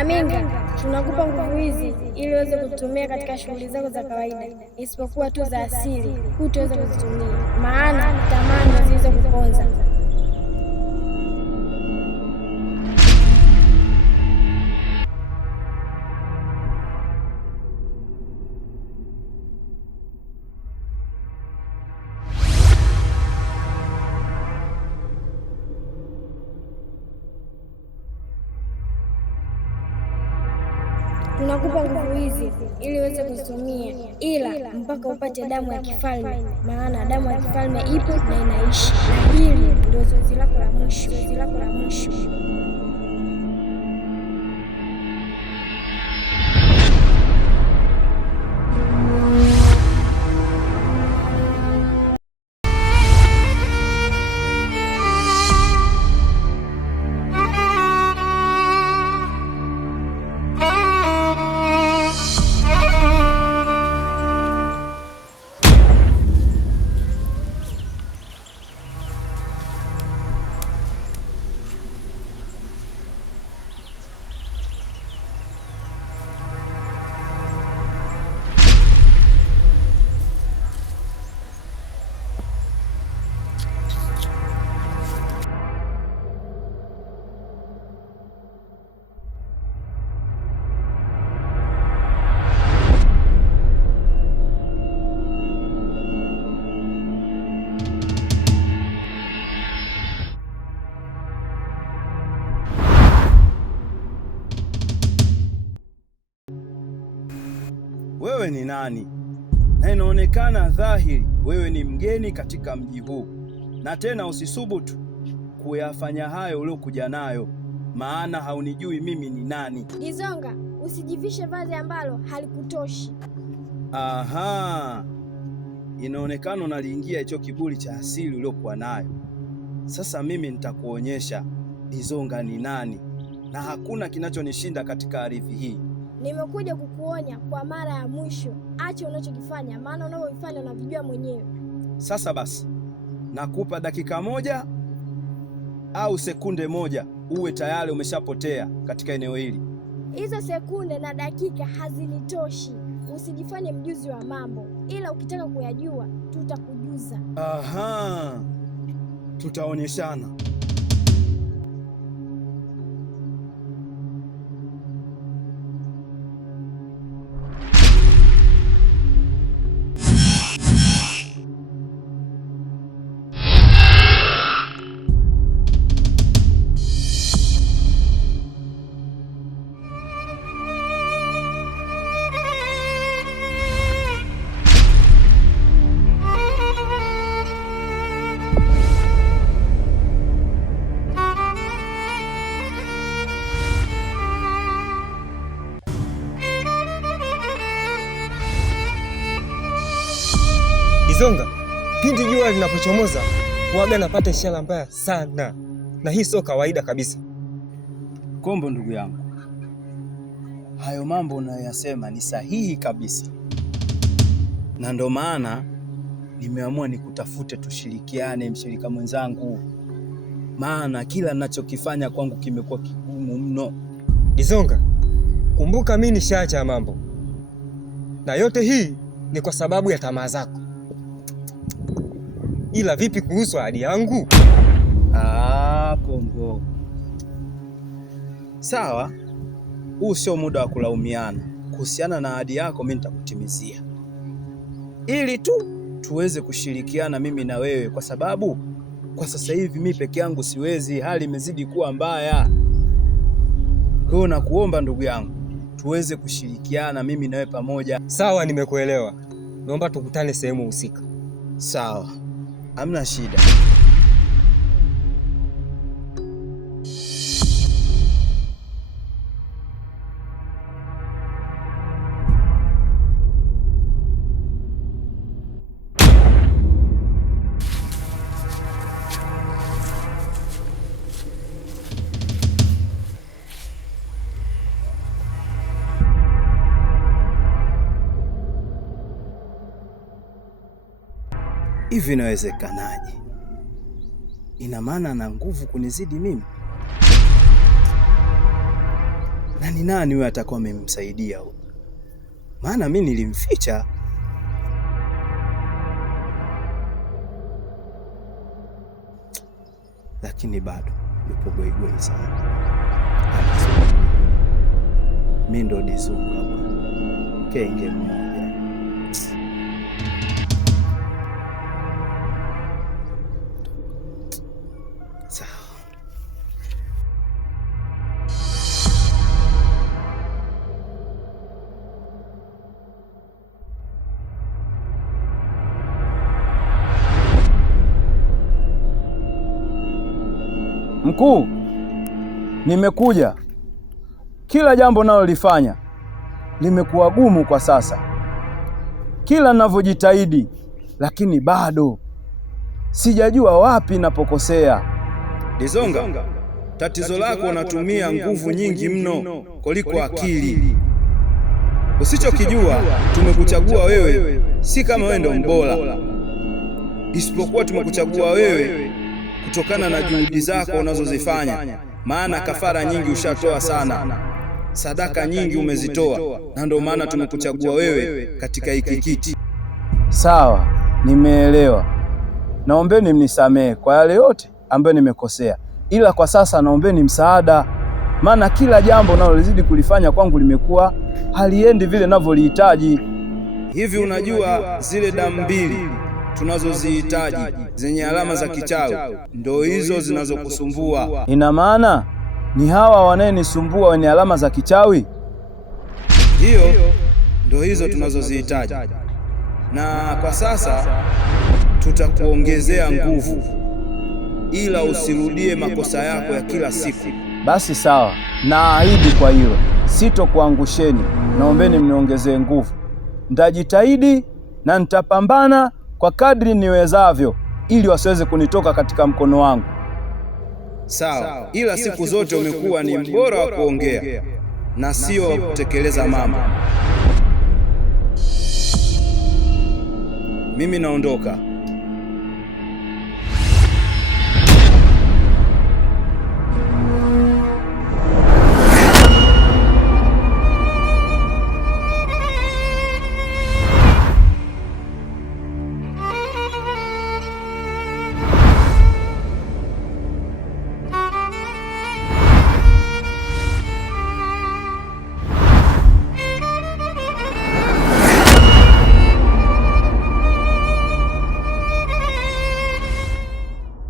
Nyaminga, tunakupa nguvu hizi ili uweze kuzitumia katika shughuli zako za kawaida, isipokuwa tu za asili hutaweza kuzitumia, maana tamaa ndizo zilizokuponza. Tunakupa nguvu hizi ili uweze kuzitumia, ila mpaka upate damu ya kifalme, maana damu ya kifalme ipo na inaishi, na hili ndio zoezi lako la mwisho. Wewe ni nani? Na inaonekana dhahiri wewe ni mgeni katika mji huu, na tena usisubutu kuyafanya hayo uliokuja nayo, maana haunijui mimi ni nani. Dizonga, usijivishe vazi ambalo halikutoshi. Aha, inaonekana unaliingia hicho kiburi cha asili uliokuwa nayo. Sasa mimi nitakuonyesha Dizonga ni nani, na hakuna kinachonishinda katika ardhi hii. Nimekuja kukuonya kwa mara ya mwisho, acha unachokifanya, maana unavyofanya unavijua mwenyewe. Sasa basi, nakupa dakika moja au sekunde moja uwe tayari umeshapotea katika eneo hili. Hizo sekunde na dakika hazinitoshi. Usijifanye mjuzi wa mambo, ila ukitaka kuyajua tutakujuza. Aha, tutaonyeshana. Dizonga, pindi jua linapochomoza huwaga napata ishara mbaya sana, na hii sio kawaida kabisa. Kombo ndugu yangu, hayo mambo unayoyasema ni sahihi kabisa, na ndo maana nimeamua nikutafute tushirikiane, mshirika mwenzangu, maana kila ninachokifanya kwangu kimekuwa kigumu mno. Dizonga, kumbuka mimi nishaacha mambo, na yote hii ni kwa sababu ya tamaa zako. Ila vipi kuhusu ahadi yangu? Kombo, sawa, huu sio muda wa kulaumiana. Kuhusiana na ahadi yako mimi nitakutimizia, ili tu tuweze kushirikiana mimi na wewe, kwa sababu kwa sasa hivi mimi peke yangu siwezi, hali imezidi kuwa mbaya. Kwa hiyo nakuomba ndugu yangu, tuweze kushirikiana mimi na wewe pamoja. Sawa, nimekuelewa. Naomba tukutane sehemu husika. Sawa, hamna shida. Hivi inawezekanaje? Ina maana ana nguvu kunizidi mimi? na ni nani huyo atakuwa amemsaidia huyo? Maana mimi nilimficha. Lakini bado yupo goigoi sana. Mimi ndo Dizunga bwana, kenge mmoja. Sawa. Mkuu, nimekuja. Kila jambo nalolifanya limekuwa gumu kwa sasa. Kila ninavyojitahidi, lakini bado sijajua wapi napokosea. Dizonga, tatizo lako unatumia nguvu nyingi mno kuliko akili. Usichokijua, tumekuchagua wewe si kama wewe ndio mbora, isipokuwa tumekuchagua wewe kutokana na juhudi zako unazozifanya. Maana kafara nyingi ushatoa sana, sadaka nyingi umezitoa, na ndio maana tumekuchagua wewe katika hiki kiti. Sawa, nimeelewa. Naombeni mnisamehe kwa yale yote ambayo nimekosea, ila kwa sasa naombeni msaada, maana kila jambo nalolizidi kulifanya kwangu limekuwa haliendi vile ninavyolihitaji. Hivi unajua zile damu mbili tunazozihitaji zenye alama za kichawi ndio hizo zinazokusumbua? Ina maana ni hawa wanayenisumbua wenye alama za kichawi? Hiyo ndio hizo tunazozihitaji, na kwa sasa tutakuongezea nguvu, ila usirudie makosa yako ya kila siku. Basi sawa, naahidi kwa hilo sitokuangusheni. Naombeni mniongezee nguvu. Nitajitahidi na nitapambana kwa kadri niwezavyo ili wasiweze kunitoka katika mkono wangu. Sawa, ila siku zote umekuwa ni mbora wa kuongea na sio wa kutekeleza mambo. Mimi naondoka.